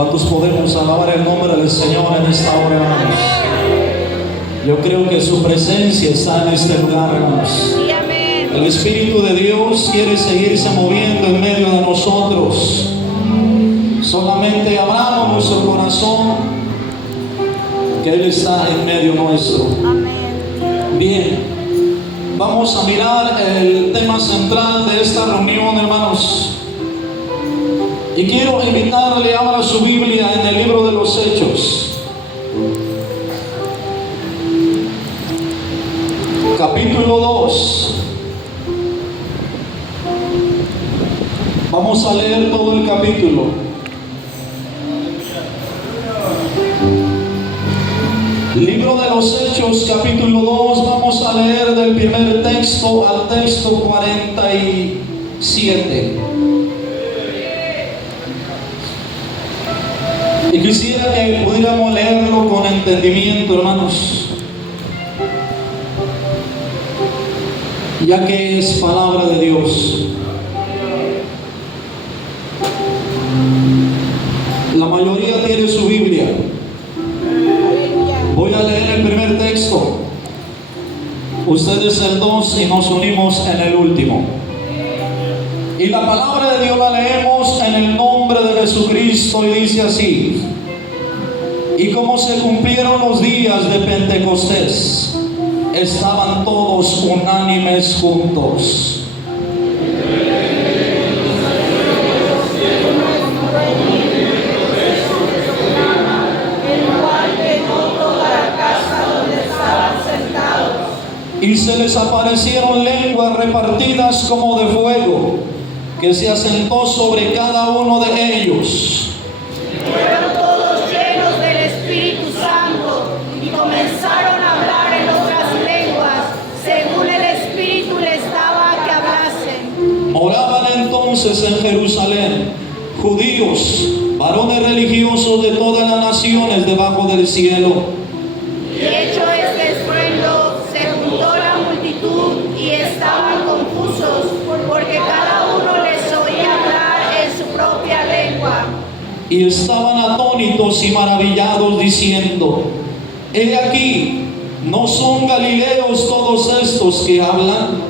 ¿Cuántos podemos alabar el nombre del Señor en esta hora, hermanos? Yo creo que su presencia está en este lugar, hermanos. El Espíritu de Dios quiere seguirse moviendo en medio de nosotros. Solamente abramos nuestro corazón, que Él está en medio nuestro. Bien, vamos a mirar el tema central de esta reunión, hermanos. Y quiero invitarle, abra su Biblia en el libro de los Hechos, capítulo 2. Vamos a leer todo el capítulo. Libro de los Hechos, capítulo 2. Vamos a leer del primer texto al texto 47. Y quisiera que pudiéramos leerlo con entendimiento, hermanos, ya que es palabra de Dios. La mayoría tiene su Biblia. Voy a leer el primer texto. Ustedes el 2 y nos unimos en el último. Y la palabra de Dios la leemos en el nombre de Jesucristo y dice así: y como se cumplieron los días de Pentecostés, estaban todos unánimes juntos. Y se les aparecieron lenguas repartidas como de fuego, que se asentó sobre cada uno de ellos. Fueron todos llenos del Espíritu Santo y comenzaron a hablar en otras lenguas, según el Espíritu les daba que hablasen. Moraban entonces en Jerusalén judíos, varones religiosos de todas las naciones debajo del cielo. Y hecho este estruendo, se juntó la multitud y estaban confusos, porque cada uno les oía hablar en su propia lengua. Y estaban atónitos y maravillados, diciendo: he aquí, ¿no son galileos todos estos que hablan?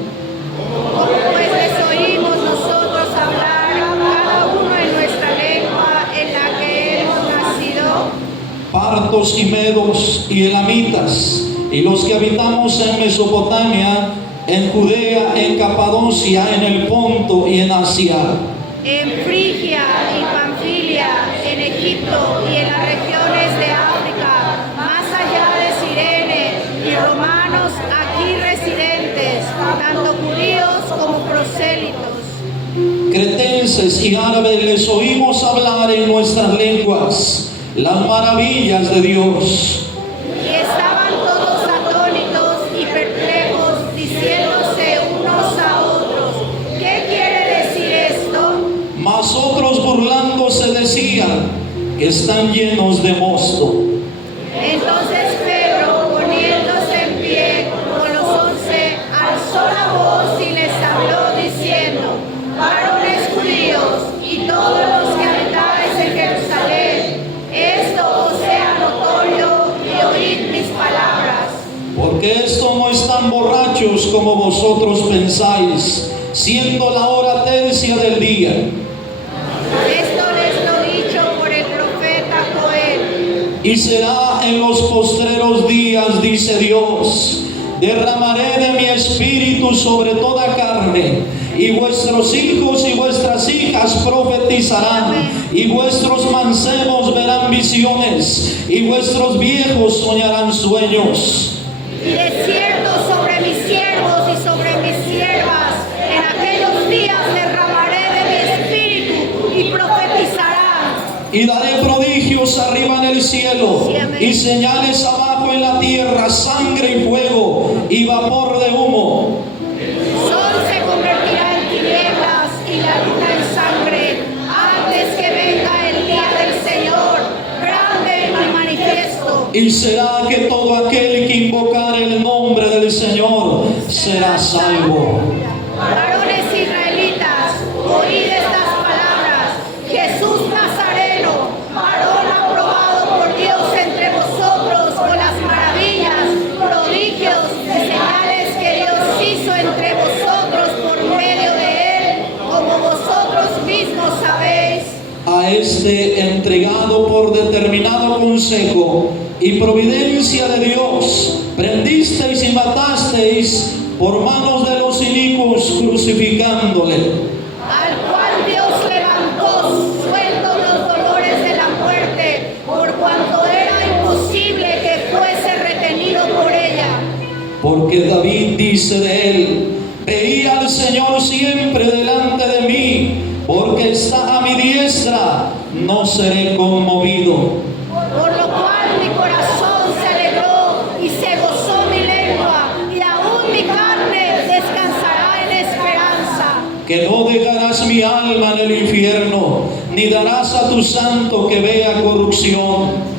¿Cómo pues les oímos nosotros hablar, cada uno en nuestra lengua en la que hemos nacido? Partos y medos y elamitas, y los que habitamos en Mesopotamia, en Judea, en Capadocia, en el Ponto y en Asia, en Frigia y Panfilia, en Egipto y en las regiones de África, más allá de Cirene, y romanos aquí residentes, tanto judíos como prosélitos. cretenses y árabes, les oímos hablar en nuestras lenguas las maravillas de Dios. Y estaban todos atónitos y perplejos, diciéndose unos a otros: ¿qué quiere decir esto? Mas otros burlándose decían: que están llenos de mosto. Entonces Pedro, poniéndose en pie con los 11, alzó la voz y les habló diciendo: varones judíos y todos los que habitáis en Jerusalén, esto os sea notorio y oíd mis palabras. Porque estos no están borrachos como vosotros pensáis, siendo la hora tercia del día. Esto les lo dicho por el profeta Joel. Y será en los postreros días, dice Dios, derramaré de mi espíritu sobre toda carne, y vuestros hijos y vuestras hijas profetizarán, y vuestros mancebos verán visiones, y vuestros viejos soñarán sueños. Y de cierto sobre mis siervos y sobre mis siervas, en aquellos días derramaré de mi espíritu y profetizarán. Y daré prodigios arriba en el cielo, y señales abajo en la tierra, sangre y fuego, y vapor de humo. Sol se convertirá en tinieblas y la luna en sangre, antes que venga el día del Señor, grande y manifiesto. Y será que todo aquel que invocar el nombre del Señor será salvo. Varones israelitas, oíd estas palabras: Jesús Nazareno, varón este entregado por determinado consejo y providencia de Dios, prendisteis y matasteis por manos de los inicuos, crucificándole, al cual Dios levantó, suelto los dolores de la muerte, por cuanto era imposible que fuese retenido por ella. porque David dice de él: veía al Señor siempre delante de mí, porque está a mi diestra, no seré conmovido. Por lo cual mi corazón se alegró y se gozó mi lengua, y aún mi carne descansará en esperanza. Que no dejarás mi alma en el infierno, ni darás a tu santo que vea corrupción.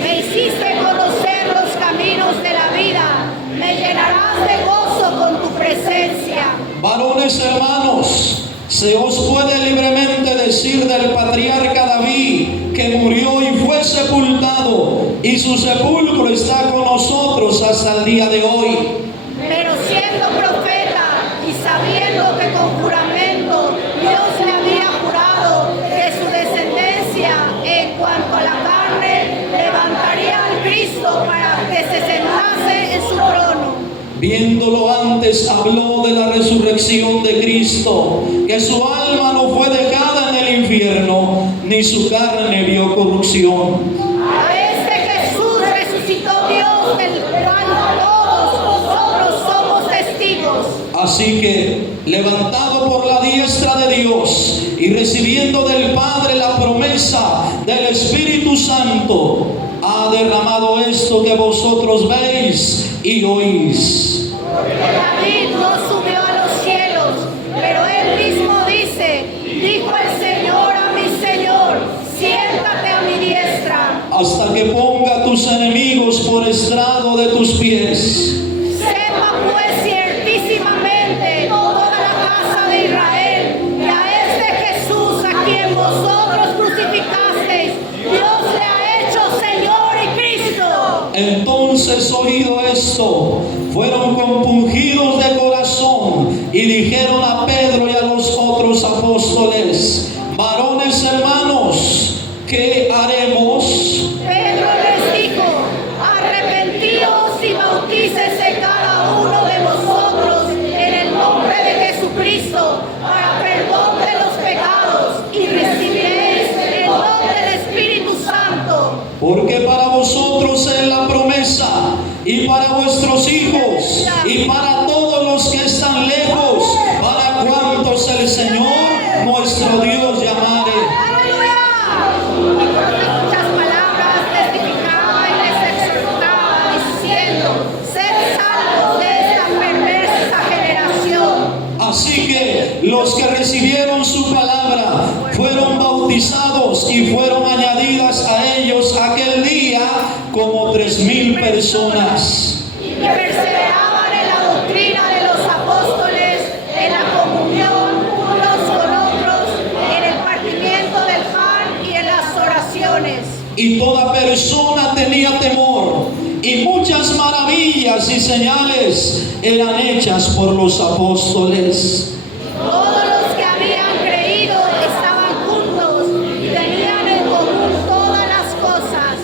Me hiciste conocer los caminos de la vida, me llenarás de gozo con tu presencia. Varones hermanos, se os puede libremente decir del patriarca David, que murió y fue sepultado, y su sepulcro está con nosotros hasta el día de hoy. Pero siendo profeta y sabiendo que con juramento Dios le había jurado que su descendencia en cuanto a la carne levantaría al Cristo para que se sentase en su trono. Viéndolo antes, habló de la resurrección de Cristo, que su alma no fue dejada en el infierno, ni su carne vio corrupción. A este Jesús resucitó Dios, del cual todos nosotros somos testigos. Así que, levantado por la diestra de Dios y recibiendo del Padre la promesa del Espíritu Santo, ha derramado esto que vosotros veis y oís. David no subió a los cielos, pero él mismo dice: dijo el Señor a mi Señor, siéntate a mi diestra, Hasta que ponga a tus enemigos por estrado de tus pies. sepa pues ciertísimamente toda la casa de Israel, que a este Jesús a quien vosotros crucificasteis, Dios le ha hecho Señor y Cristo. Entonces, oído esto, fueron compungidos de corazón y dijeron a Pedro y a los otros apóstoles: varones hermanos, ¿qué haremos? Pedro les dijo: arrepentíos y bautícese cada uno de vosotros en el nombre de Jesucristo para perdón de los pecados, y recibiréis el don del Espíritu Santo. Porque para vosotros es la promesa, y para vuestros hijos, y para todos los que están lejos, para cuantos el Señor nuestro Dios llamare. ¡Aleluya! Y con muchas palabras testificaba y les exhortaba, diciendo: sed salvos de esta perversa generación. Así que los que recibieron su palabra fueron bautizados, y fueron añadidas a ellos aquel día como 3,000 personas. Y perseveraban en la doctrina de los apóstoles, en la comunión unos con otros, en el partimiento del pan y en las oraciones. Y toda persona tenía temor, y muchas maravillas y señales eran hechas por los apóstoles. Todos los que habían creído estaban juntos y tenían en común todas las cosas.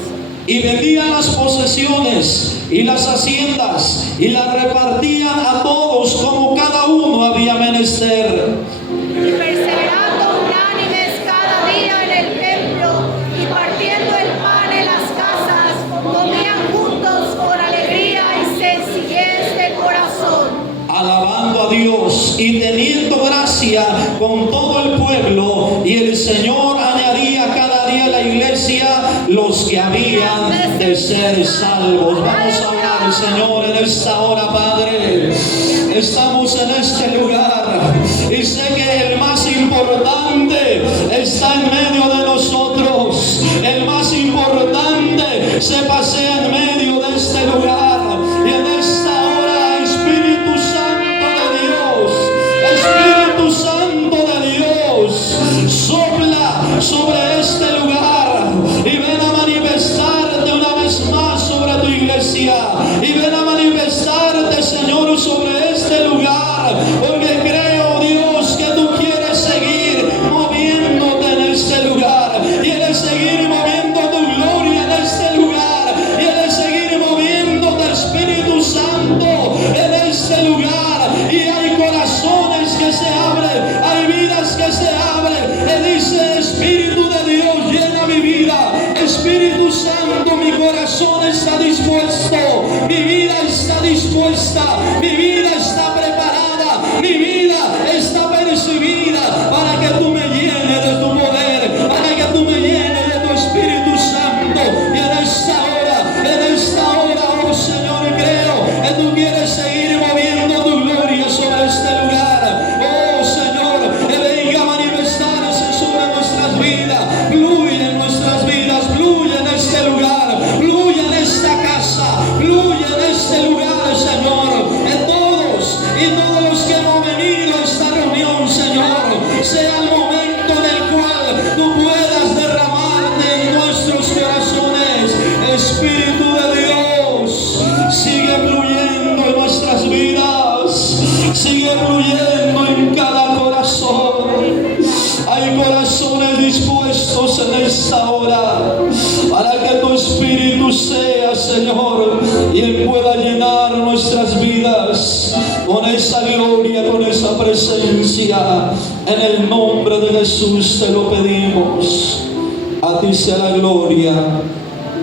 Y vendían las posesiones y las haciendas y las repartían a todos como cada uno había menester. Y perseverando unánimes cada día en el templo y partiendo el pan en las casas, comían juntos con alegría y sencillez de corazón, Alabando a Dios y teniendo gracia con todo el pueblo, y el Señor añadía cada día a la iglesia los que habían de ser salvos. Vamos a orar al Señor en esta hora, Padre. Estamos en este lugar y sé que el más importante está en medio de nosotros. El más importante se pasea en medio de este lugar, y en esta hora, Espíritu Santo de Dios, sopla sobre este lugar y ven a manifestarte una vez más sobre tu iglesia, y ven a manifestarte, Señor, sobre este lugar, porque creo, Dios, que tú quieres seguir moviéndote en este lugar, y en Santo, mi corazón está dispuesto, mi vida está dispuesta, mi vida está preparada, mi vida está percibida para que tú me llenes de tu poder, para que tú me llenes de tu Espíritu Santo. Y en esta hora, oh Señor, creo que tú quieres seguir moviendo tu gloria sobre este lugar. Oh Señor, que venga a manifestarse sobre nuestras vidas. Fluye en nuestras vidas, fluye en este lugar, fluye en esta casa, fluye en este lugar, Señor. En todos y todos los que hemos venido a esta reunión, Señor, sea el momento en el cual tú puedas derramarte en nuestros corazones. Espíritu de Dios, sigue fluyendo en nuestras vidas, sigue fluyendo en cada corazón. Hay corazones dispuestos en esta hora para que tu Espíritu sea, Señor, y Él pueda llenar nuestras vidas con esa gloria, con esa presencia. En el nombre de Jesús te lo pedimos. A ti sea la gloria.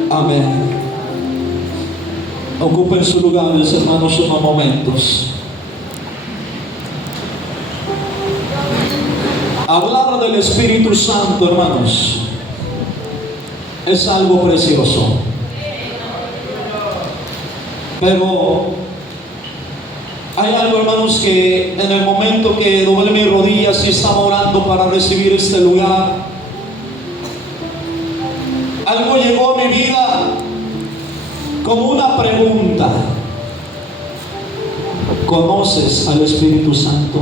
Amén. Ocupen sus lugares, hermanos, unos momentos. Hablar del Espíritu Santo, hermanos, es algo precioso. Pero hay algo, hermanos, que en el momento que doblé mis rodillas y estaba orando para recibir este lugar, algo llegó a mi vida como una pregunta. ¿Conoces al Espíritu Santo?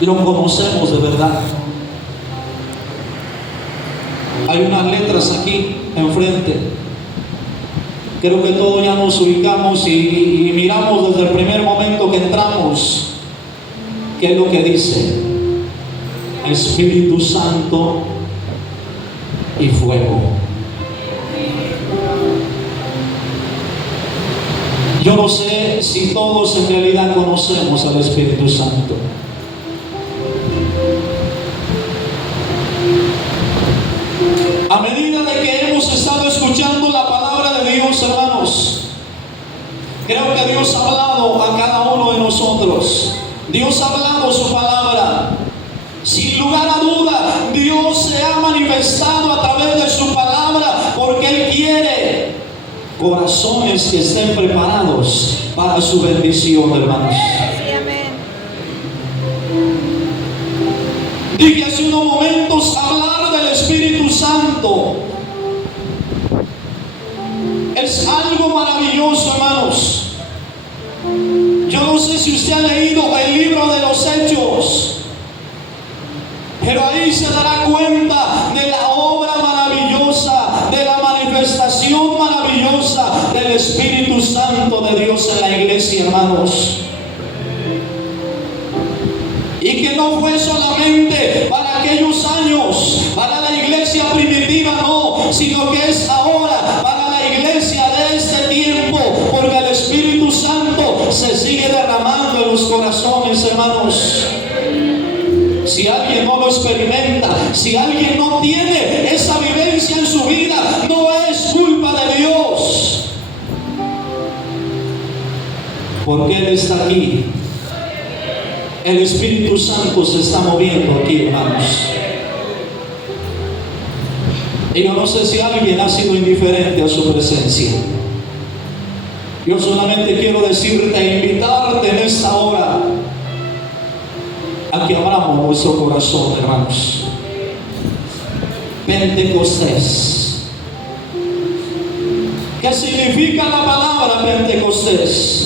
Lo conocemos de verdad. Hay unas letras aquí enfrente. Creo que todos ya nos ubicamos y miramos desde el primer momento que entramos qué es lo que dice: Espíritu Santo y fuego. Yo no sé si todos en realidad conocemos al Espíritu Santo. A medida de que hemos estado escuchando la palabra de Dios, hermanos, creo que Dios ha hablado a cada uno de nosotros. Dios ha hablado su palabra. Sin lugar a duda, Dios se ha manifestado a través de su palabra porque Él quiere corazones que estén preparados para su bendición, hermanos. Dije hace unos momentos, hablar del Espíritu Santo es algo maravilloso, hermanos. Yo no sé si usted ha leído el libro de los Hechos, pero ahí se dará cuenta de la obra maravillosa, de la manifestación maravillosa del Espíritu Santo de Dios en la iglesia, hermanos. Y que no fue solamente para aquellos años, para la iglesia primitiva, no, sino que es ahora para la iglesia de este tiempo, porque el Espíritu Santo se sigue derramando en los corazones, hermanos. Si alguien no lo experimenta, si alguien no tiene esa vivencia en su vida, no es culpa de Dios, porque Él está aquí. El Espíritu Santo se está moviendo aquí, hermanos. Y yo no sé si alguien ha sido indiferente a su presencia. Yo solamente quiero decirte e invitarte en esta hora a que abramos nuestro corazón, hermanos. Pentecostés. ¿Qué significa la palabra Pentecostés?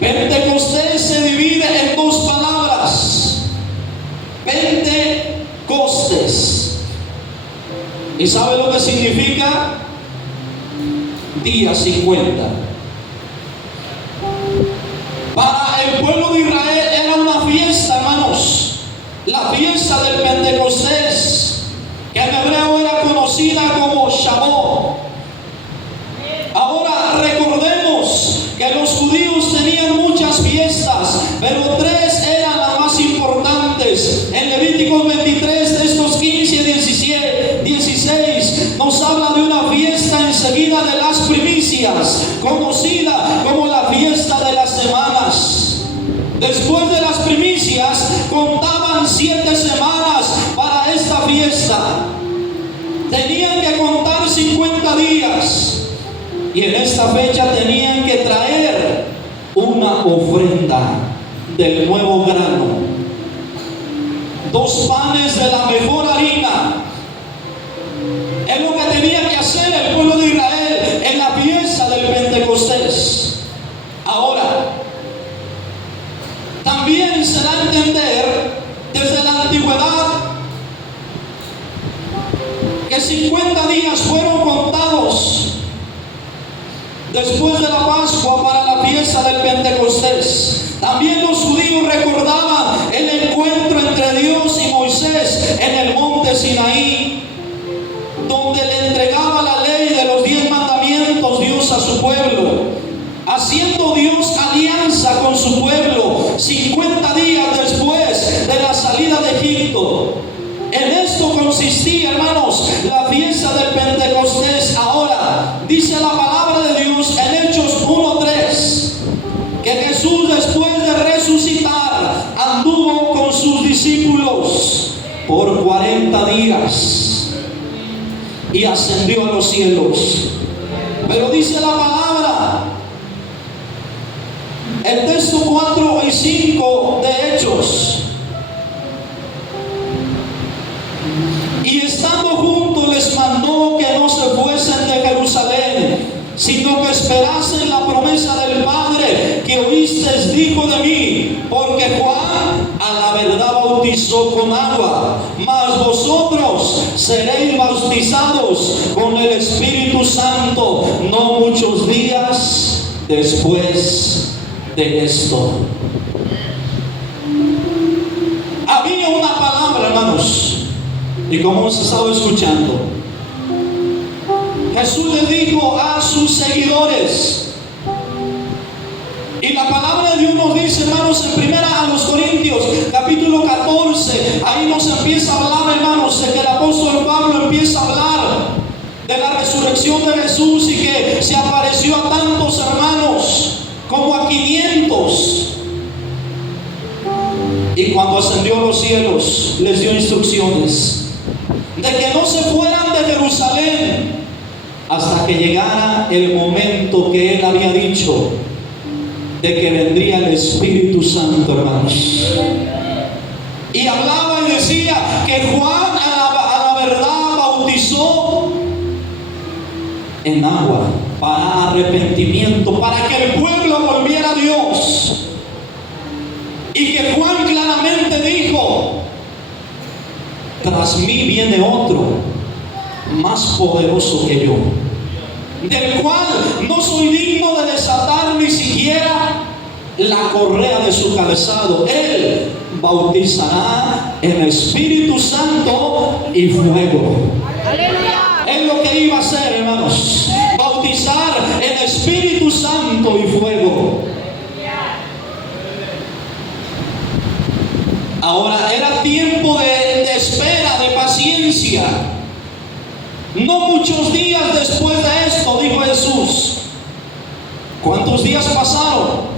Pentecostés se divide en dos palabras: Pentecostés. ¿Y sabe lo que significa? Día 50. Para el pueblo de Israel era una fiesta, hermanos, la fiesta del Pentecostés, que en hebreo era conocida como Shavuot. Ahora recordemos que los judíos tenían muchas fiestas, pero tres eran las más importantes. En Levíticos 23, de estos 15 y 17, conocida como la fiesta de las semanas. Después de las primicias, contaban 7 semanas para esta fiesta. Tenían que contar 50 días. Y en esta fecha tenían que traer una ofrenda del nuevo grano. 2 panes de la mejor harina. Es lo que tenía que hacer el pueblo de Israel en la fiesta del Pentecostés. Ahora, también se da a entender desde la antigüedad que 50 días fueron contados después de la Pascua para la fiesta del Pentecostés. También los judíos recordaban el encuentro entre Dios y Moisés en el monte Sinaí, donde le entregaba la ley de los 10 mandamientos Dios a su pueblo, haciendo Dios alianza con su pueblo 50 días después de la salida de Egipto. En esto consistía, hermanos, la fiesta del Pentecostés. Ahora, dice la palabra de Dios en Hechos 1:3, que Jesús, después de resucitar, anduvo con sus discípulos por 40 días y ascendió a los cielos. Pero dice la palabra, el texto 4 y 5 de Hechos: y estando juntos les mandó que no se fuesen de Jerusalén, sino que esperasen la promesa del Padre que oísteis dijo de mí, porque Juan a la verdad bautizó con agua, mas vosotros seréis bautizados con el Espíritu Santo no muchos días después de esto. Había una palabra, hermanos, y como hemos estado escuchando, Jesús le dijo a sus seguidores, y la palabra de Dios nos dice, hermanos, en primera a los Corintios, capítulo 14, ahí nos empieza a hablar, hermanos, de que el apóstol Pablo empieza a hablar de la resurrección de Jesús y que se apareció a tantos hermanos, como a 500. Y cuando ascendió a los cielos, les dio instrucciones de que no se fueran de Jerusalén hasta que llegara el momento que él había dicho de que vendría el Espíritu Santo, hermanos. Y hablaba y decía que Juan a la verdad bautizó en agua para arrepentimiento, para que el pueblo volviera a Dios. Y que Juan claramente dijo: tras mí viene otro más poderoso que yo, del cual no soy digno de desatar ni siquiera la correa de su calzado. Él bautizará en Espíritu Santo y fuego. ¡Aleluya! Es lo que iba a hacer, hermanos: bautizar en Espíritu Santo y fuego. Ahora era tiempo de espera, de paciencia. No muchos días después de esto, dijo Jesús. ¿Cuántos días pasaron?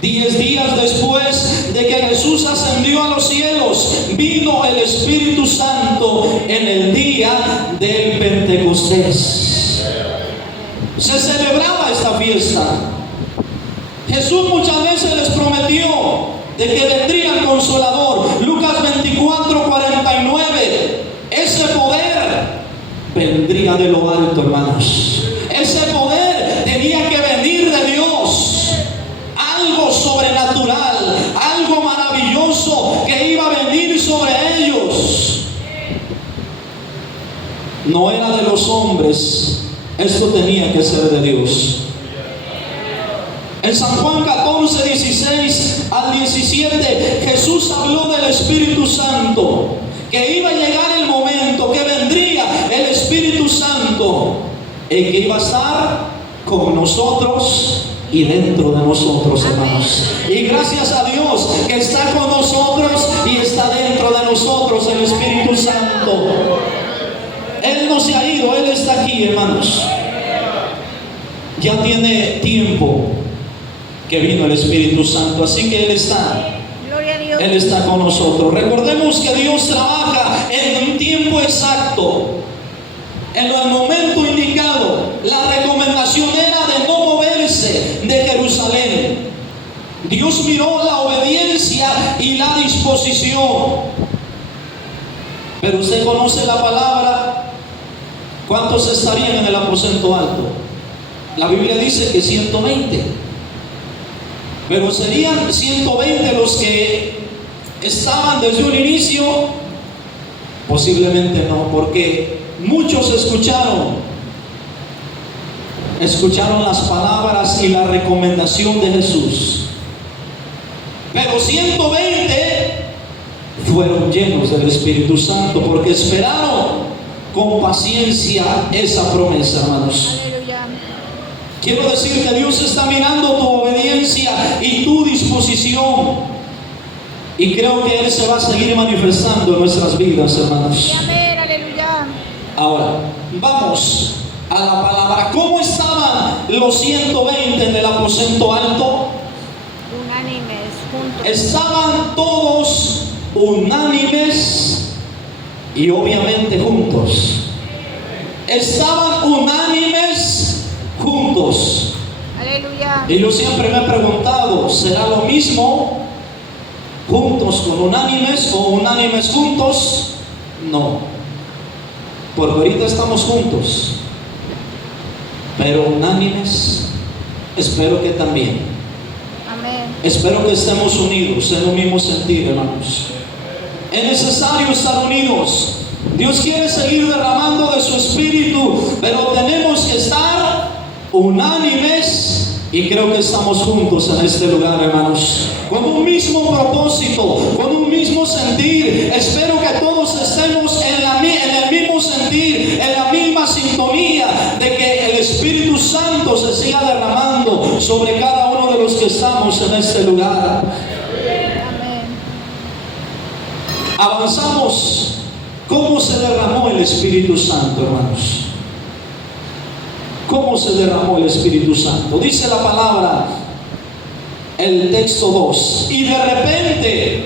10 días después de que Jesús ascendió a los cielos, vino el Espíritu Santo en el día del Pentecostés. Se celebraba esta fiesta. Jesús muchas veces les prometió de que vendría el Consolador. Lucas 24:49. Ese poder vendría de lo alto, hermanos. Ese poder tenía que venir de Dios. Algo sobrenatural, algo maravilloso que iba a venir sobre ellos. No era de los hombres, esto tenía que ser de Dios. En San Juan 14, 16 al 17, Jesús habló del Espíritu Santo, que iba a llegar el momento que vendría el Espíritu Santo, el que iba a estar con nosotros y dentro de nosotros, hermanos. Y gracias a Dios que está con nosotros y está dentro de nosotros el Espíritu Santo. Él no se ha ido, Él está aquí, hermanos. ya tiene tiempo que vino el Espíritu Santo, así que Él está con nosotros. Recordemos que Dios trabaja en un tiempo exacto, en el momento indicado. La recomendación era de no moverse de Jerusalén. Dios miró la obediencia y la disposición. Pero usted conoce la palabra. ¿Cuántos estarían en el aposento alto? La Biblia dice que 120. Pero serían 120 los que estaban desde un inicio. Posiblemente no, porque muchos escucharon las palabras y la recomendación de Jesús. Pero 120 fueron llenos del Espíritu Santo porque esperaron con paciencia esa promesa, hermanos. Aleluya. Quiero decir que Dios está mirando tu obediencia y tu disposición, y creo que Él se va a seguir manifestando en nuestras vidas, hermanos. Amén, aleluya. Ahora, vamos a la palabra. ¿Cómo estaban los 120 en el aposento alto? Unánimes, juntos. Estaban todos unánimes y obviamente juntos. Estaban unánimes juntos. Aleluya. Y yo siempre me he preguntado, ¿será lo mismo juntos con unánimes o unánimes juntos? No, porque ahorita estamos juntos, pero unánimes espero que también. Amén. Espero que estemos unidos en un mismo sentido, hermanos. Es necesario estar unidos. Dios quiere seguir derramando de su Espíritu, pero tenemos que estar unánimes, y creo que estamos juntos en este lugar, hermanos, con un mismo propósito, con un mismo sentir. Espero que todos estemos en el mismo sentir, en la misma sintonía, de que el Espíritu Santo se siga derramando sobre cada uno de los que estamos en este lugar. Amén. Avanzamos. ¿Cómo se derramó el Espíritu Santo, hermanos? ¿Cómo se derramó el Espíritu Santo? Dice la palabra, el texto 2: y de repente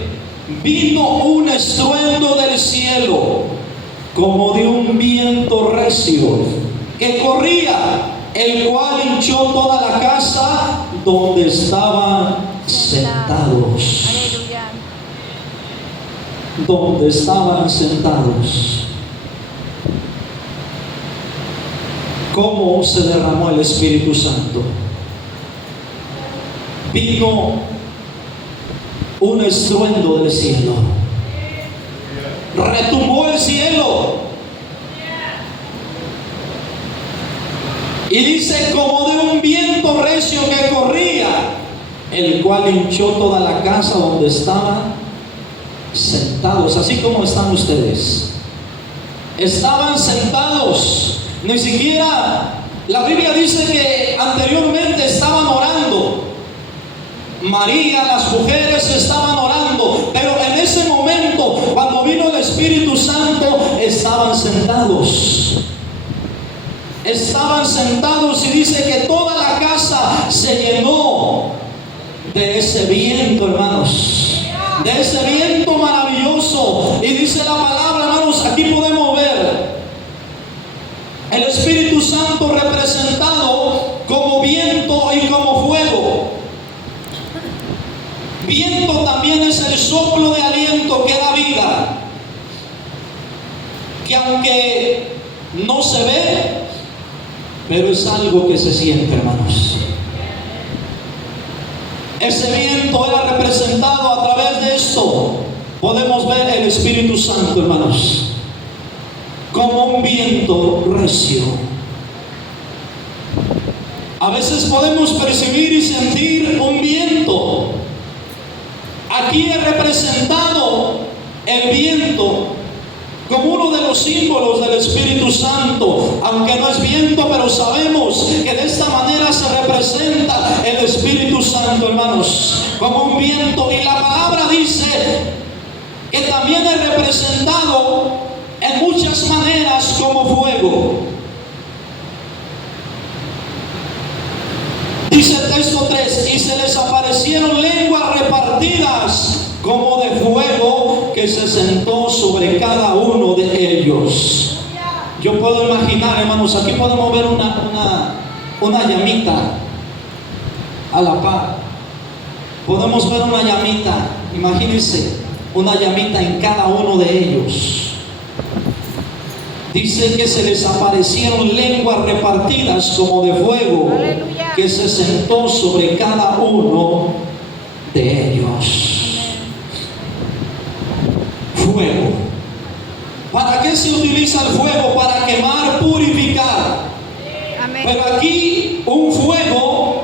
vino un estruendo del cielo, como de un viento recio, que corría, el cual hinchó toda la casa donde estaban sentados. Aleluya. Donde estaban sentados. ¿Cómo se derramó el Espíritu Santo? Vino un estruendo del cielo, retumbó el cielo, y dice, como de un viento recio que corría, el cual hinchó toda la casa donde estaban sentados. Así como están ustedes, estaban sentados. Ni siquiera, la Biblia dice que anteriormente estaban orando. María, las mujeres estaban orando, pero en ese momento, cuando vino el Espíritu Santo, estaban sentados. Estaban sentados, y dice que toda la casa se llenó de ese viento, hermanos, de ese viento maravilloso. Y dice la palabra, hermanos, aquí podemos ver el Espíritu Santo representado como viento y como fuego. Viento también es el soplo de aliento que da vida, que aunque no se ve, pero es algo que se siente, hermanos. Ese viento era representado a través de esto. Podemos ver el Espíritu Santo, hermanos, como un viento recio. A veces podemos percibir y sentir un viento. Aquí es representado el viento como uno de los símbolos del Espíritu Santo, aunque no es viento, pero sabemos que de esta manera se representa el Espíritu Santo, hermanos, como un viento. Y la palabra dice que también es representado en muchas maneras como fuego. que se sentó sobre cada uno de ellos. Yo puedo imaginar, hermanos, aquí podemos ver una llamita a la par. Podemos ver una llamita, imagínense, una llamita en cada uno de ellos. Dice que se les aparecieron lenguas repartidas como de fuego, que se sentó sobre cada uno de ellos. Fuego. ¿Para qué se utiliza el fuego? Para quemar, purificar. Amén. Pero aquí un fuego,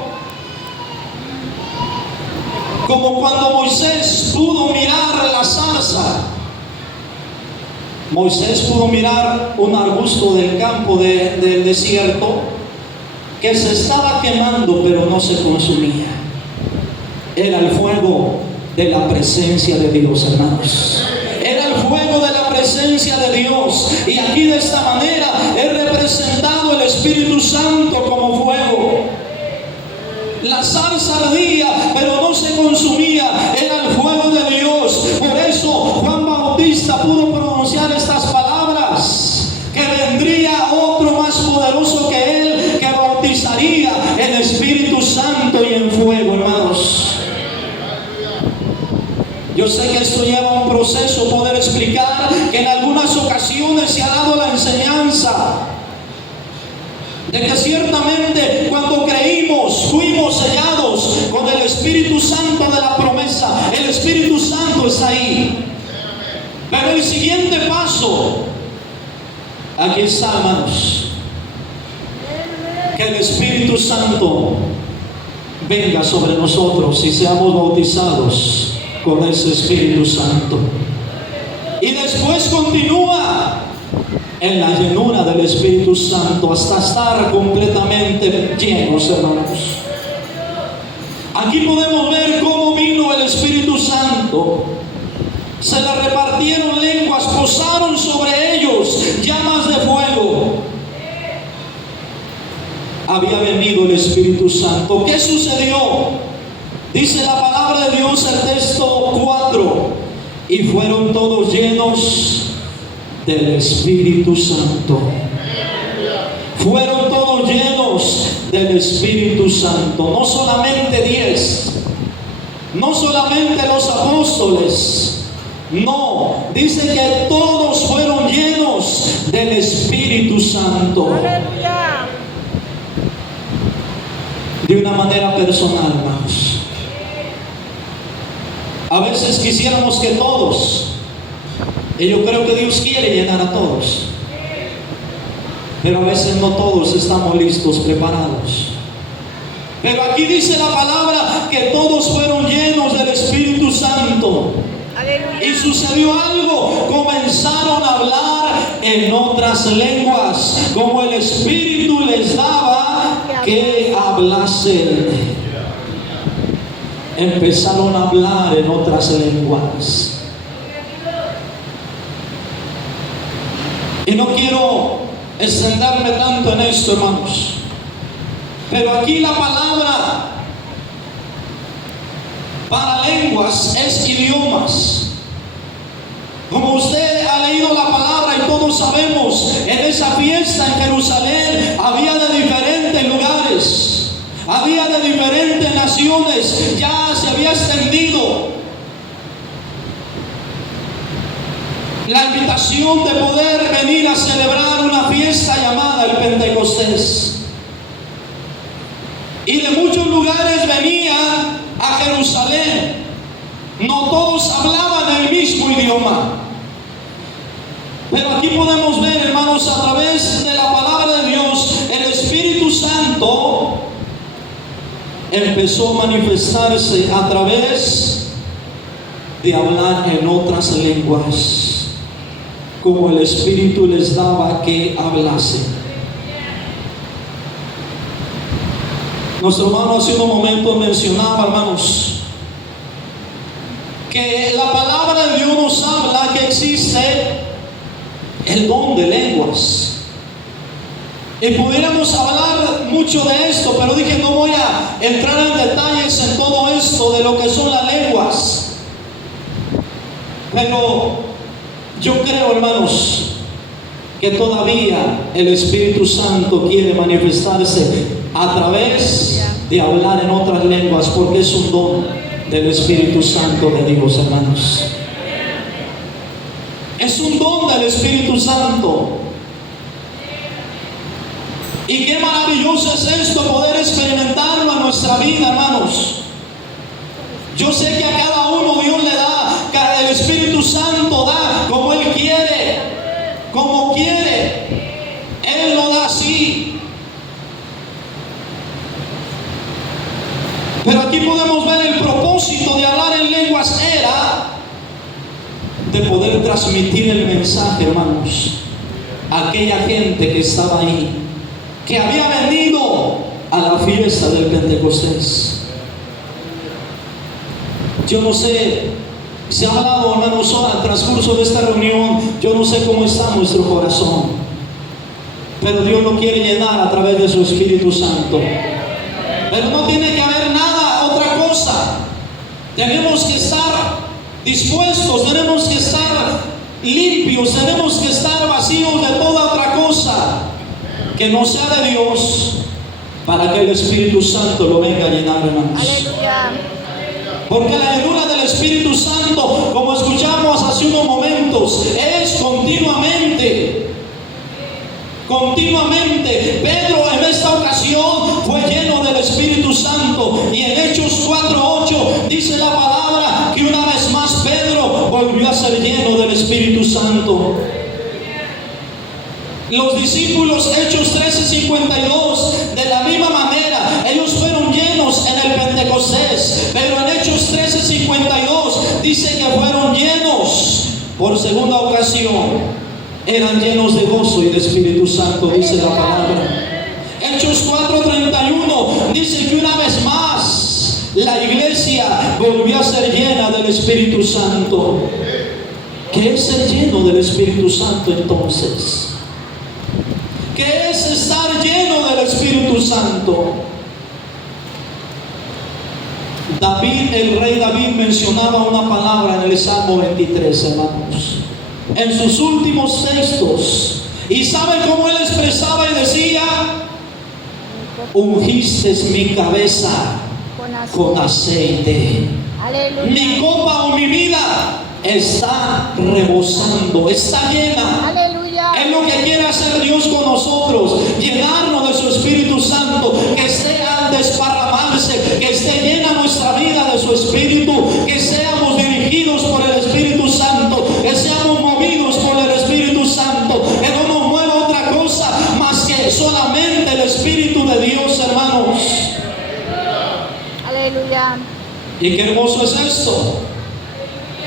como cuando Moisés pudo mirar la zarza. Moisés pudo mirar un arbusto del campo del desierto que se estaba quemando pero no se consumía. Era el fuego de la presencia de Dios, hermanos. Era el fuego de la presencia de Dios. Y aquí de esta manera es representado el Espíritu Santo como fuego. La zarza ardía, pero no se consumía. Era el fuego de Dios. Por eso Juan Bautista pudo pronunciar estas palabras: que vendría otro más poderoso que él, que bautizaría en Espíritu Santo y en fuego, hermanos. Yo sé que esto lleva un proceso poder explicar, que en algunas ocasiones se ha dado la enseñanza de que ciertamente cuando creímos fuimos sellados con el Espíritu Santo de la promesa. El Espíritu Santo está ahí. Pero el siguiente paso, aquí está, hermanos, que el Espíritu Santo venga sobre nosotros y seamos bautizados con ese Espíritu Santo. Y después continúa en la llenura del Espíritu Santo hasta estar completamente llenos, hermanos. Aquí podemos ver cómo vino el Espíritu Santo. Se le repartieron lenguas, posaron sobre ellos llamas de fuego. Había venido el Espíritu Santo. ¿Qué sucedió? Dice la palabra de Dios, el texto 4: y fueron todos llenos del Espíritu Santo. Fueron todos llenos del Espíritu Santo. No solamente 10, no solamente los apóstoles. No, dice que todos fueron llenos del Espíritu Santo. Aleluya. De una manera personal, hermanos. A veces quisiéramos que todos, y yo creo que Dios quiere llenar a todos, pero a veces no todos estamos listos, preparados. Pero aquí dice la palabra que todos fueron llenos del Espíritu Santo. Aleluya. Y sucedió algo: comenzaron a hablar en otras lenguas, como el Espíritu les daba que hablasen. Empezaron a hablar en otras lenguas. Y no quiero extenderme tanto en esto, hermanos, pero aquí la palabra para lenguas es idiomas. Como usted ha leído la palabra y todos sabemos, en esa fiesta en Jerusalén había de diferentes lugares, había de diferentes naciones, ya se había extendido la invitación de poder venir a celebrar una fiesta llamada el Pentecostés. Y de muchos lugares venían a Jerusalén. No todos hablaban el mismo idioma. Pero aquí podemos ver, hermanos, a través de la palabra de Dios, el Espíritu Santo empezó a manifestarse a través de hablar en otras lenguas, como el Espíritu les daba que hablasen. Nuestro hermano hace unos momentos mencionaba, hermanos, que la palabra de Dios nos habla que existe el don de lenguas. Y pudiéramos hablar mucho de esto, pero dije no voy a entrar en detalles en todo esto de lo que son las lenguas. Pero yo creo, hermanos, que todavía el Espíritu Santo quiere manifestarse a través de hablar en otras lenguas, porque es un don del Espíritu Santo de Dios, hermanos. Es un don del Espíritu Santo. Y qué maravilloso es esto, poder experimentarlo en nuestra vida, hermanos. Yo sé que a cada uno Dios le da, que el Espíritu Santo da como Él quiere, como quiere. Él lo da así. Pero aquí podemos ver el propósito de hablar en lenguas era de poder transmitir el mensaje, hermanos, a aquella gente que estaba ahí, que había venido a la fiesta del Pentecostés. Yo no sé, se ha hablado, hermanos, ahora al transcurso de esta reunión, yo no sé cómo está nuestro corazón, pero Dios lo quiere llenar a través de su Espíritu Santo. Pero no tiene que haber nada, otra cosa. Tenemos que estar dispuestos, tenemos que estar limpios, tenemos que estar vacíos de toda otra cosa que no sea de Dios, para que el Espíritu Santo lo venga a llenar, hermanos. Aleluya. Porque la llenura del Espíritu Santo, como escuchamos hace unos momentos, es continuamente. Continuamente. Pedro en esta ocasión fue lleno del Espíritu Santo, y en Hechos 4:8 dice la palabra que una vez más Pedro volvió a ser lleno del Espíritu Santo. Los discípulos, Hechos 13:52, de la misma manera, ellos fueron llenos en el Pentecostés, pero en Hechos 13:52 dice que fueron llenos por segunda ocasión. Eran llenos de gozo y de Espíritu Santo, dice la palabra. Hechos 4:31 dice que una vez más la iglesia volvió a ser llena del Espíritu Santo. ¿Qué es ser lleno del Espíritu Santo entonces? ¿Qué es estar lleno del Espíritu Santo? David, el rey David, mencionaba una palabra en el Salmo 23, hermanos, en sus últimos textos. ¿Y sabe cómo él expresaba y decía? Ungiste mi cabeza con aceite. Aleluya. Mi copa o mi vida está rebosando, está llena. Aleluya. Es lo que quiere hacer Dios con nosotros, llenarnos de su Espíritu Santo, que esté al desparramarse, que esté llena nuestra vida de su Espíritu, que seamos dirigidos por el Espíritu Santo, que seamos movidos por el Espíritu Santo, que no nos mueva otra cosa más que solamente el Espíritu de Dios, hermanos. Aleluya. Y qué hermoso es esto.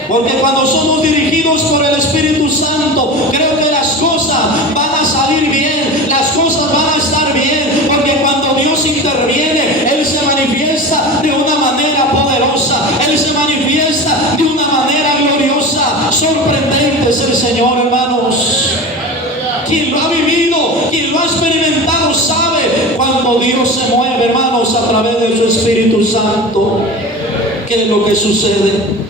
Porque cuando somos dirigidos por el Espíritu Santo, creo que las cosas van a salir bien, las cosas van a estar bien, porque cuando Dios interviene, Él se manifiesta de una manera poderosa, Él se manifiesta de una manera gloriosa. Sorprendente es el Señor, hermanos. Quien lo ha vivido, quien lo ha experimentado, sabe cuando Dios se mueve, hermanos, a través de su Espíritu Santo. ¿Qué es lo que sucede?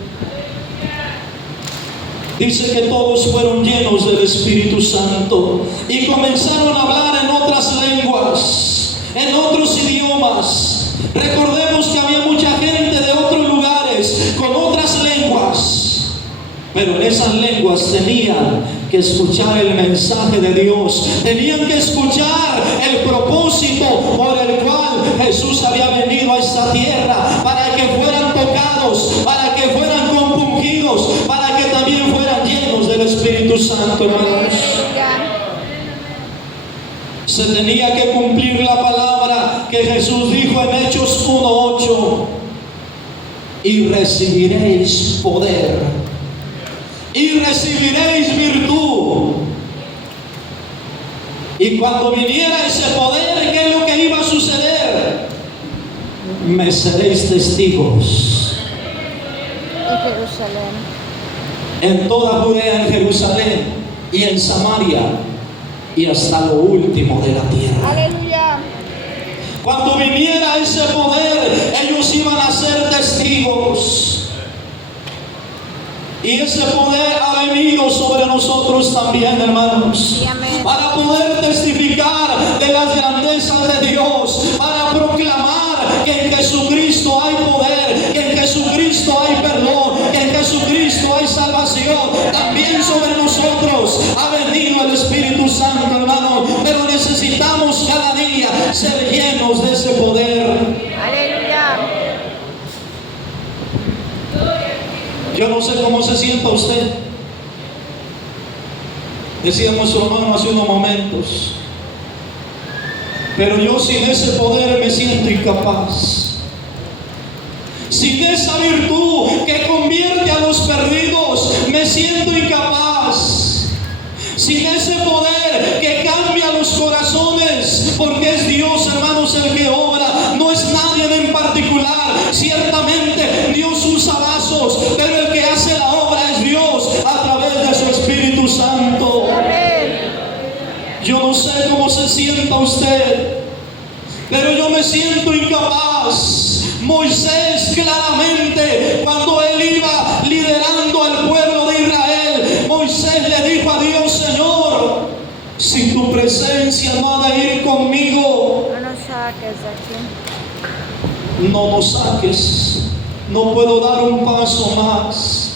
Dice que todos fueron llenos del Espíritu Santo y comenzaron a hablar en otras lenguas, en otros idiomas. Recordemos que había mucha gente de otros lugares con otras lenguas, pero en esas lenguas tenían que escuchar el mensaje de Dios, tenían que escuchar el propósito por el cual Jesús había venido a esta tierra, para que fueran tocados, para que fueran compungidos, para que también fueran llenos del Espíritu Santo, hermanos. Se tenía que cumplir la palabra que Jesús dijo en Hechos 1:8: y recibiréis poder, y recibiréis virtud. Y cuando viniera ese poder, ¿qué es lo que iba a suceder? Me seréis testigos En Jerusalén. en toda Judea, en Jerusalén y en Samaria y hasta lo último de la tierra. Aleluya. Cuando viniera ese poder, ellos iban a ser testigos. Y ese poder ha venido sobre nosotros también, hermanos, para poder testificar de las grandezas de Dios, para proclamar que en Jesucristo hay poder, que en Jesucristo hay perdón, que en Jesucristo hay salvación. También sobre nosotros ha venido el Espíritu Santo, hermano, pero necesitamos cada día ser llenos de ese poder. Aleluya. Yo no sé cómo se sienta usted. Decía nuestro hermano hace unos momentos, pero yo sin ese poder me siento incapaz. Sin esa virtud que convierte a los perdidos, me siento incapaz. Sin ese poder que cambia los corazones, porque es Dios, hermanos, el que obra, no es nadie en particular. Ciertamente Dios usa vasos, pero el que hace la obra es Dios a través de su Espíritu Santo. Yo no sé cómo se sienta usted, pero yo me siento incapaz. Moisés claramente, cuando él iba liderando al pueblo de Israel, Moisés le dijo a Dios: Señor, si tu presencia no ha de ir conmigo, No nos saques de aquí. no nos saques, no puedo dar un paso más.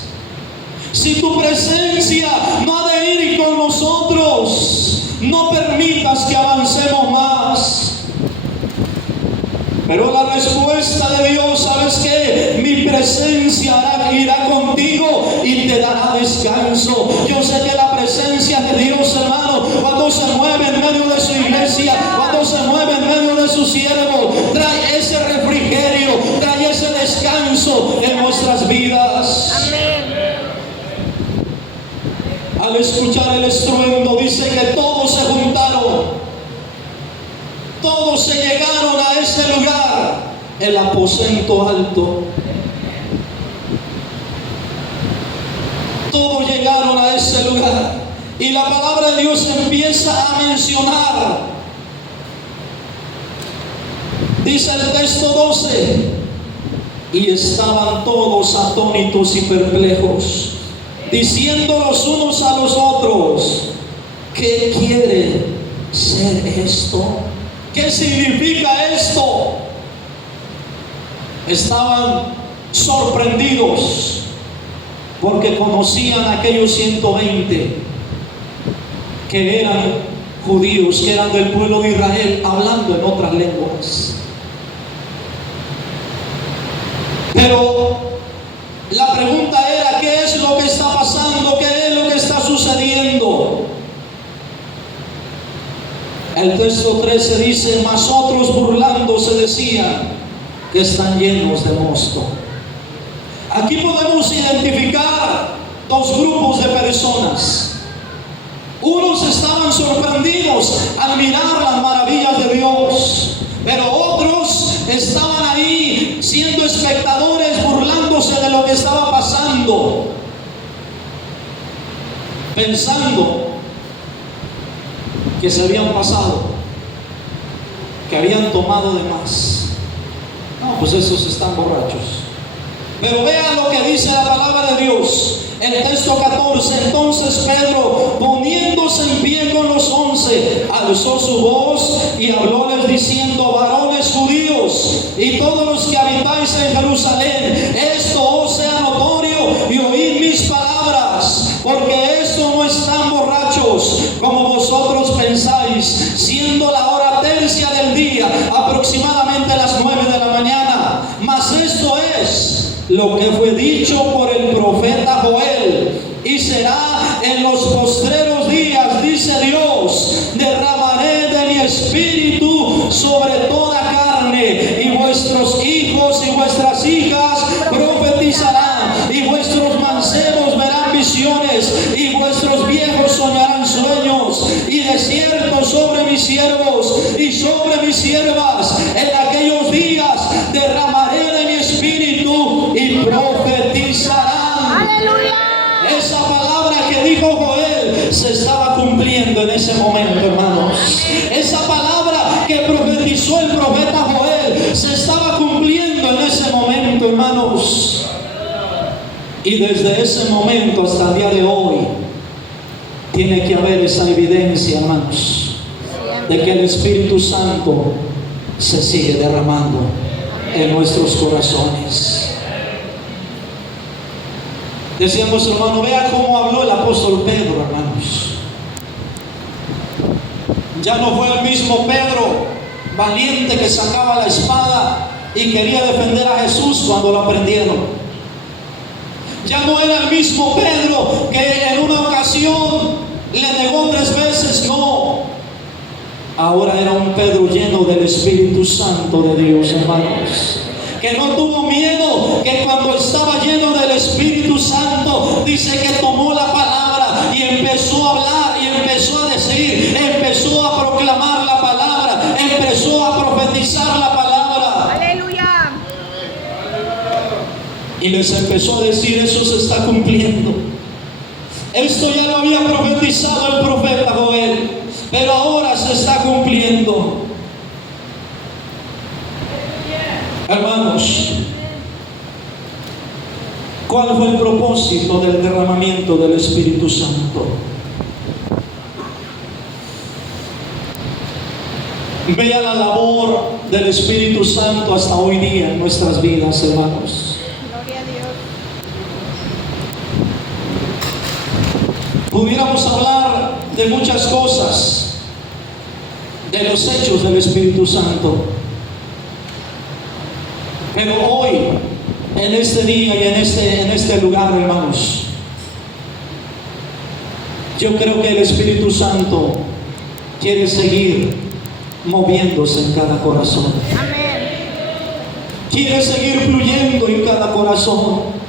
Si tu presencia no ha de ir con nosotros, no permitas que avancemos más. Pero la respuesta de Dios, ¿sabes qué? Mi presencia irá contigo y te dará descanso. Yo sé que la presencia de Dios, hermano, cuando se mueve en medio de su iglesia, cuando se mueve en medio de su siervo, trae ese refrigerio, trae ese descanso en nuestras vidas. Amén. Al escuchar el estruendo, dice que todos se juntaron. Todos se llegaron a ese lugar, el aposento alto. Todos llegaron a ese lugar. Y la palabra de Dios empieza a mencionar. Dice el texto 12: y estaban todos atónitos y perplejos, diciendo los unos a los otros: ¿qué quiere ser esto? ¿Qué significa esto? Estaban sorprendidos porque conocían a aquellos 120 que eran judíos, que eran del pueblo de Israel, hablando en otras lenguas. Pero la pregunta era: ¿qué es lo que está pasando? ¿Qué es lo que está sucediendo? El texto 13 dice: mas otros burlándose decían que están llenos de mosto. Aquí podemos identificar dos grupos de personas. Unos estaban sorprendidos al mirar las maravillas de Dios, pero otros estaban ahí siendo espectadores, burlándose de lo que estaba pasando, pensando que se habían pasado, que habían tomado de más. No, pues esos están borrachos. Pero vean lo que dice la palabra de Dios. El texto 14: entonces Pedro, poniéndose en pie con los 11, alzó su voz y hablóles diciendo: varones judíos y todos los que habitáis en Jerusalén, esto os sea notorio y oíd mis palabras, porque esto no están borrachos como vosotros pensáis, siendo la hora tercia del día, aproximadamente las 9 de la mañana. Mas esto es lo que fue dicho por el profeta Joel: y será en los postreros días, dice Dios, derramaré de mi espíritu sobre toda carne, y vuestros hijos y vuestras hijas profetizarán, y vuestros mancebos verán visiones, y vuestros viejos soñarán sueños, y de cierto sobre mis siervos y sobre mis siervas en aquellos días derramaré de mi espíritu y profetizarán. ¡Aleluya! Esa palabra que dijo Joel se estaba cumpliendo en ese momento, hermanos. Esa palabra que profetizó el profeta Joel se estaba cumpliendo en ese momento, hermanos. Y Y desde ese momento hasta el día de hoy, tiene que haber esa evidencia, hermanos, de que el Espíritu Santo se sigue derramando en nuestros corazones. Decíamos, hermano, vea cómo habló el apóstol Pedro, hermanos. Ya no fue el mismo Pedro valiente que sacaba la espada y quería defender a Jesús cuando lo prendieron. Ya no era el mismo Pedro que en una ocasión le negó 3 veces, no. Ahora era un Pedro lleno del Espíritu Santo de Dios, hermanos, que no tuvo miedo, que cuando estaba lleno del Espíritu Santo, dice que tomó la palabra y empezó a hablar y empezó a decir, empezó a proclamar la palabra, empezó a profetizar la palabra. Aleluya. Y les empezó a decir, eso se está cumpliendo. Esto ya lo había profetizado el profeta Joel, pero ahora se está cumpliendo. Hermanos, ¿cuál fue el propósito del derramamiento del Espíritu Santo? Vea la labor del Espíritu Santo hasta hoy día en nuestras vidas, hermanos. Gloria a Dios. Pudiéramos hablar de muchas cosas, de los hechos del Espíritu Santo. Pero hoy, en este día y en este lugar, hermanos, yo creo que el Espíritu Santo quiere seguir moviéndose en cada corazón. Amén. Quiere seguir fluyendo en cada corazón.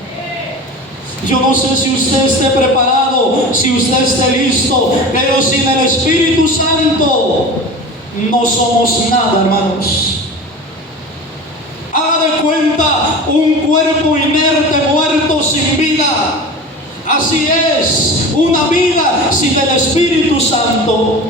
Yo no sé si usted esté preparado, si usted esté listo, pero sin el Espíritu Santo no somos nada, hermanos. Haga de cuenta un cuerpo inerte, muerto, sin vida. Así es, una vida sin el Espíritu Santo.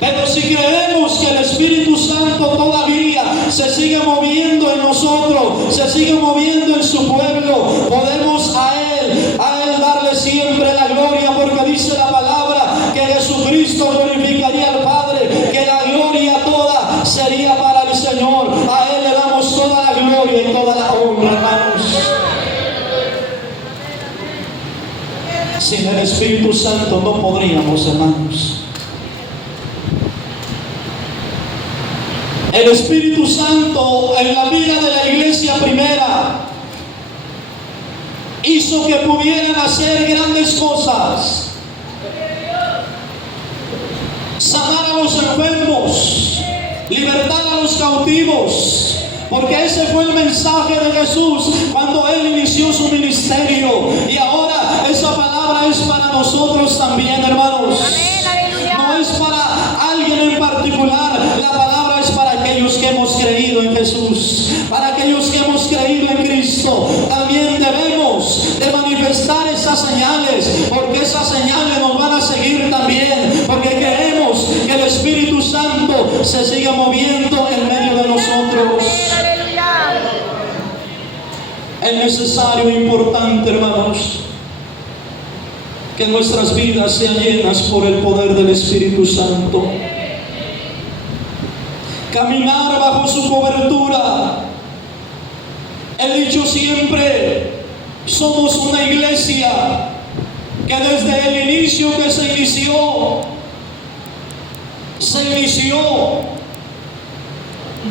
Pero si creemos que el Espíritu Santo todavía se sigue moviendo en nosotros, se sigue moviendo en su pueblo, podemos a Él darle siempre la gloria, porque dice la palabra que Jesucristo glorificaría al Padre, que la gloria toda sería para el Señor. A Él le damos toda la gloria y toda la honra, hermanos. Sin el Espíritu Santo no podríamos, hermanos. El Espíritu Santo en la vida de la iglesia primera hizo que pudieran hacer grandes cosas, sanar a los enfermos, libertar a los cautivos, porque ese fue el mensaje de Jesús cuando Él inició su ministerio. Y ahora esa palabra es para nosotros también, hermanos. No es para alguien en particular, la palabra es para aquellos que hemos creído en Jesús, para aquellos que hemos creído en Cristo. También debemos de manifestar esas señales, porque esas señales nos van a seguir también, porque creemos que el Espíritu Santo se sigue moviendo en medio de nosotros. Es necesario e importante, hermanos, que nuestras vidas sean llenas por el poder del Espíritu Santo. Caminar bajo su cobertura. He dicho siempre, somos una iglesia que desde el inicio que se inició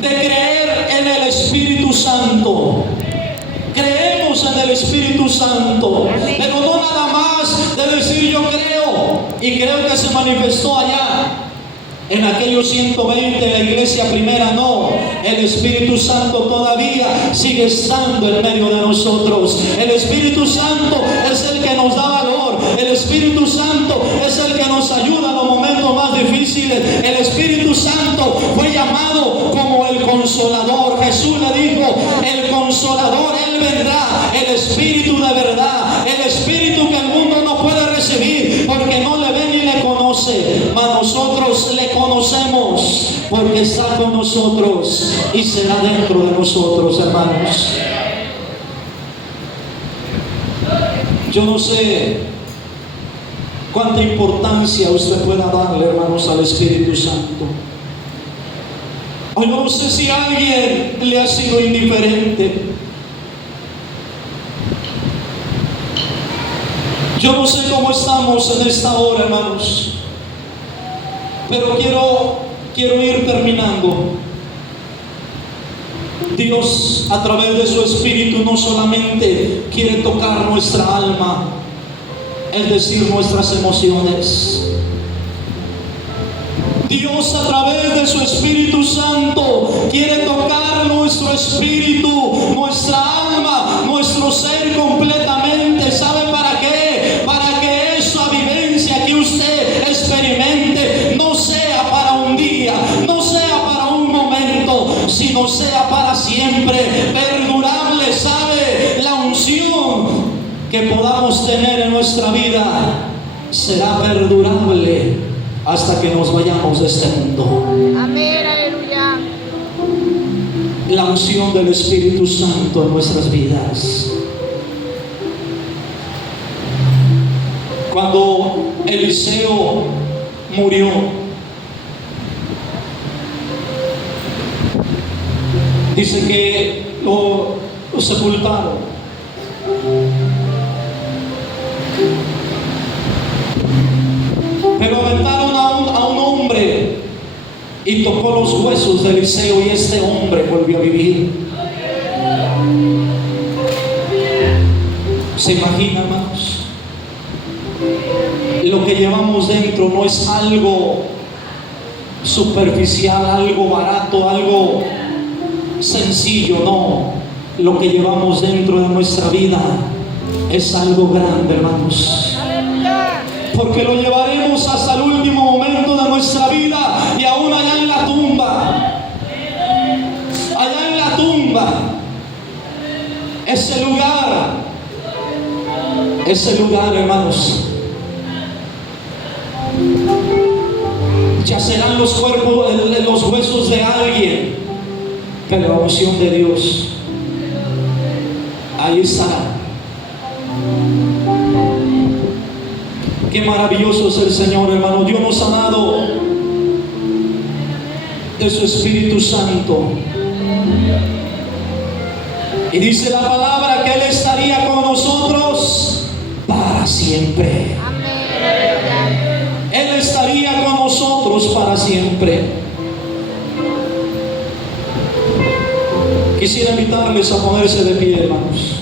de creer en el Espíritu Santo. Creemos en el Espíritu Santo, pero no nada más de decir yo creo, y creo que se manifestó allá en aquellos 120 en la iglesia primera. No, el Espíritu Santo todavía sigue estando en medio de nosotros. El Espíritu Santo es el que nos da valor. El Espíritu Santo es el que nos ayuda en los momentos más difíciles. El Espíritu Santo fue llamado como el Consolador. Jesús le dijo, el Consolador, Él vendrá, el Espíritu de verdad, el Espíritu que el mundo no puede recibir porque no le ve ni le conoce, mas nosotros le conocemos porque está con nosotros y será dentro de nosotros, hermanos. Yo no sé cuánta importancia usted pueda darle, hermanos, al Espíritu Santo. O yo no sé si a alguien le ha sido indiferente. Yo no sé cómo estamos en esta hora, hermanos, pero quiero ir terminando. Dios, a través de su Espíritu, no solamente quiere tocar nuestra alma, es decir, nuestras emociones. Dios, a través de su Espíritu Santo, quiere tocar nuestro espíritu, nuestra alma, nuestro ser completamente. ¿Sabe para qué? Para que esa vivencia que usted experimente no sea para un día, no sea para un momento, sino sea para siempre, perdurable. ¿Sabe? La unción que podamos tener en nuestra vida será perdurable hasta que nos vayamos de este mundo. Amén, aleluya. La unción del Espíritu Santo en nuestras vidas. Cuando Eliseo murió, dice que lo sepultaron. Pero aventaron a un hombre y tocó los huesos de Eliseo, y este hombre volvió a vivir. ¿Se imagina, hermanos? Lo que llevamos dentro no es algo superficial, algo barato, algo sencillo, no. Lo que llevamos dentro de nuestra vida es algo grande, hermanos. Porque lo llevaremos hasta el último momento de nuestra vida, y aún allá en la tumba, ese lugar, hermanos, yacerán los cuerpos, los huesos de alguien, pero la unción de Dios ahí estará. Qué maravilloso es el Señor, hermano. Dios nos ha dado de su Espíritu Santo. Y dice la palabra que Él estaría con nosotros para siempre. Él estaría con nosotros para siempre. Quisiera invitarles a ponerse de pie, hermanos.